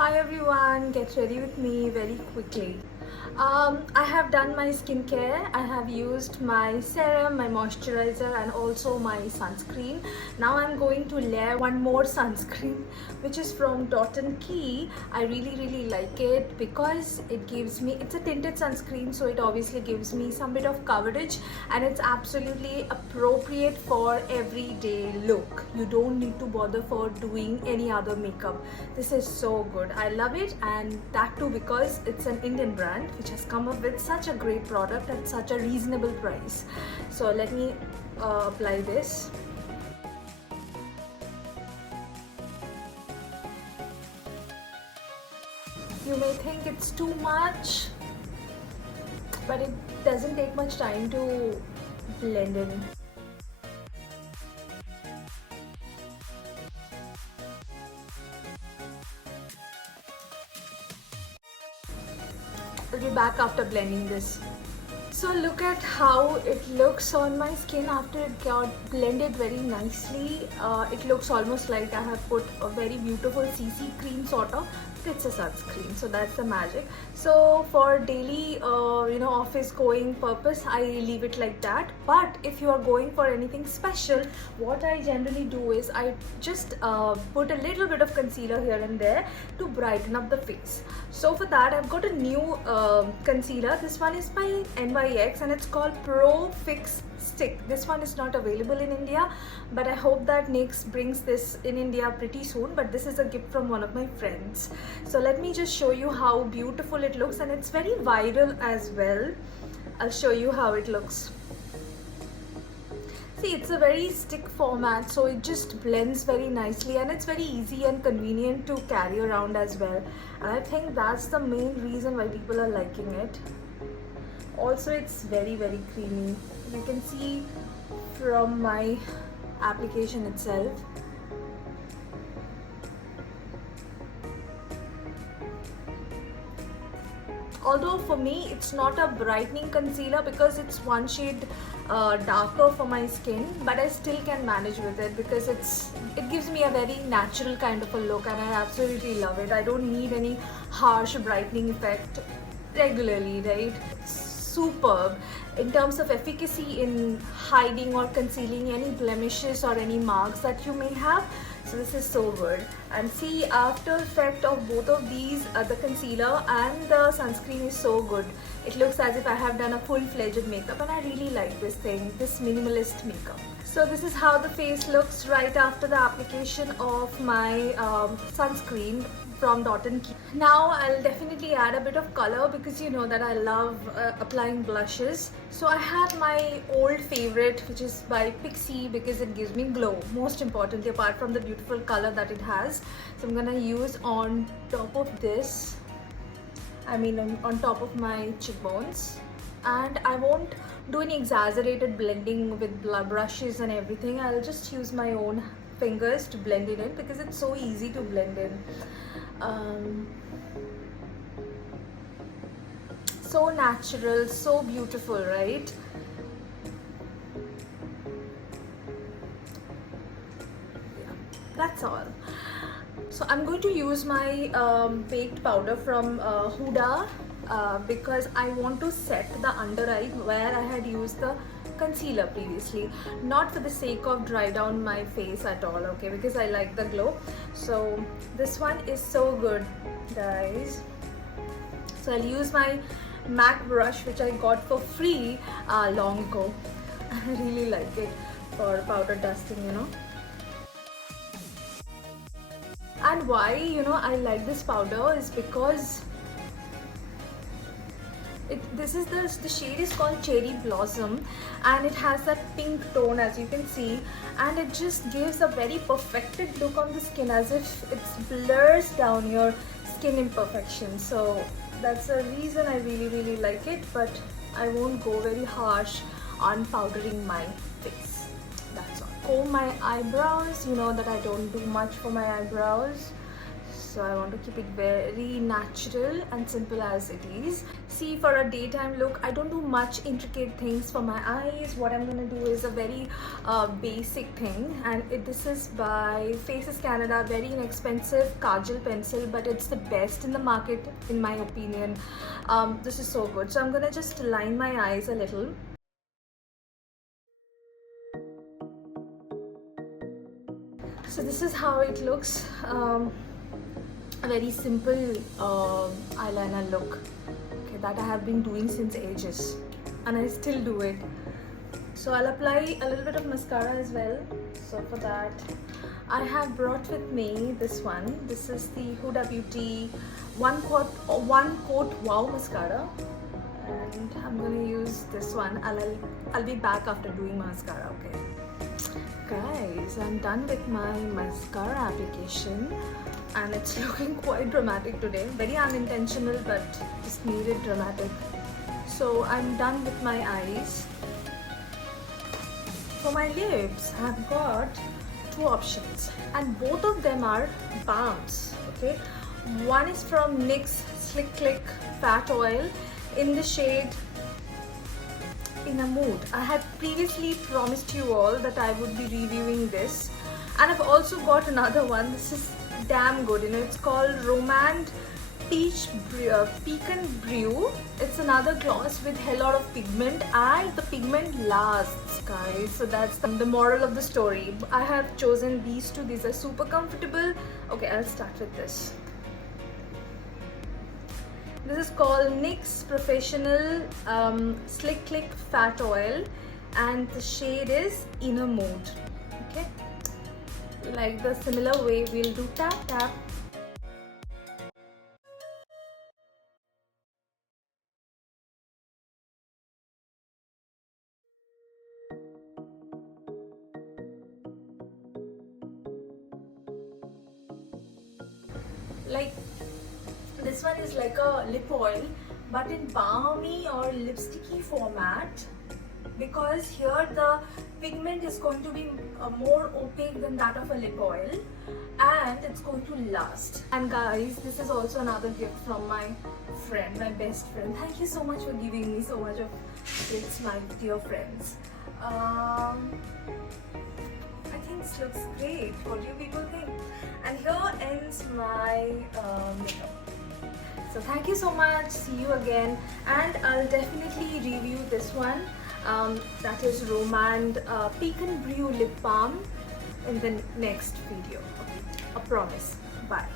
Hi everyone, get ready with me very quickly. I have done my skincare. I have used my serum, my moisturizer and also my sunscreen. Now I'm going to layer one more sunscreen which is from Dot & Key. I really like it because it gives me, it's a tinted sunscreen, so it obviously gives me some bit of coverage and it's absolutely appropriate for everyday look. You don't need to bother for doing any other makeup. This is so good. I love it, and that too because it's an Indian brand which has come up with such a great product at such a reasonable price. So let me apply this. You may think it's too much, but it doesn't take much time to blend in. I'll be back after blending this. So look at how it looks on my skin after it got blended very nicely. It looks almost like I have put a very beautiful CC cream sort of. It's a sunscreen, so that's the magic. So for daily office going purpose, I leave it like that. But if you are going for anything special, what I generally do is I just put a little bit of concealer here and there to brighten up the face. So for that I've got a new concealer. This one is by NYX and it's called Pro Fix Stick. This one is not available in India, but I hope that NYX brings this in India pretty soon. But this is a gift from one of my friends. So let me just show you how beautiful it looks, and it's very viral as well. I'll show you how it looks. See, it's a very stick format, so it just blends very nicely and it's very easy and convenient to carry around as well. And I think that's the main reason why people are liking it. Also, it's very creamy. You can see from my application itself. Although for me it's not a brightening concealer because it's one shade darker for my skin, but I still can manage with it because it gives me a very natural kind of a look and I absolutely love it. I don't need any harsh brightening effect regularly, right? Superb in terms of efficacy in hiding or concealing any blemishes or any marks that you may have. So this is so good. And see, after effect of both of these, the concealer and the sunscreen is so good. It looks as if I have done a full-fledged makeup, and I really like this thing, this minimalist makeup. So this is how the face looks right after the application of my sunscreen from Dot & Key. Now I'll definitely add a bit of color because you know that I love applying blushes. So I have my old favorite, which is by Pixie, because it gives me glow, most importantly, apart from the beautiful color that it has. So I'm gonna use on top of this, on top of my cheekbones. And I won't do any exaggerated blending with brushes and everything. I'll just use my own fingers to blend it in because it's so easy to blend in. So natural, so beautiful, right? Yeah, that's all. So I'm going to use my baked powder from Huda because I want to set the under eye where I had used the concealer previously, not for the sake of dry down my face at all, okay, because I like the glow. So this one is so good, guys. So I'll use my MAC brush which I got for free long ago. I really like it for powder dusting, you know. And why I like this powder is because the shade is called Cherry Blossom and it has that pink tone, as you can see, and it just gives a very perfected look on the skin, as if it blurs down your skin imperfections. So that's the reason I really like it, but I won't go very harsh on powdering my face. That's all. Comb my eyebrows. You know that I don't do much for my eyebrows, so I want to keep it very natural and simple as it is. see, for a daytime look, I don't do much intricate things for my eyes. What I'm gonna do is a very basic thing, and this is by Faces Canada, very inexpensive kajal pencil, but it's the best in the market in my opinion. This is so good. So I'm gonna just line my eyes a little. So this is how it looks. A very simple eyeliner look, okay, that I have been doing since ages, and I still do it. So I'll apply a little bit of mascara as well. So for that, I have brought with me this one. This is the Huda Beauty one coat wow mascara, and I'm gonna use this one. I'll be back after doing mascara. Okay, guys, I'm done with my mascara application, and it's looking quite dramatic today. Very unintentional, but just needed dramatic. So I'm done with my eyes. For my lips, I've got two options, and both of them are balms. Okay, one is from NYX Slick Click Fat Oil in the shade In a Mood. I had previously promised you all that I would be reviewing this, and I've also got another one. This is damn good, you know. It's called Romand Pecan Brew. It's another gloss with a lot of pigment, and the pigment lasts, guys. So that's the moral of the story. I have chosen these two. These are super comfortable. Okay, I'll start with this. This is called NYX Professional Slick Click Fat Oil, and the shade is In a Mood. Okay, like the similar way we'll do tap tap. Like this one is like a lip oil, but in balmy or lipsticky format, because here the pigment is going to be more opaque than that of a lip oil, and it's going to last. And guys, this is also another gift from my friend, my best friend. Thank you so much for giving me so much of gifts, my dear friends. I think this looks great. What do you people think? And here ends my makeup. So thank you so much. See you again, and I'll definitely review this one. That is Romand Pecan Brew Lip Balm in the next video. Okay, a promise. Bye.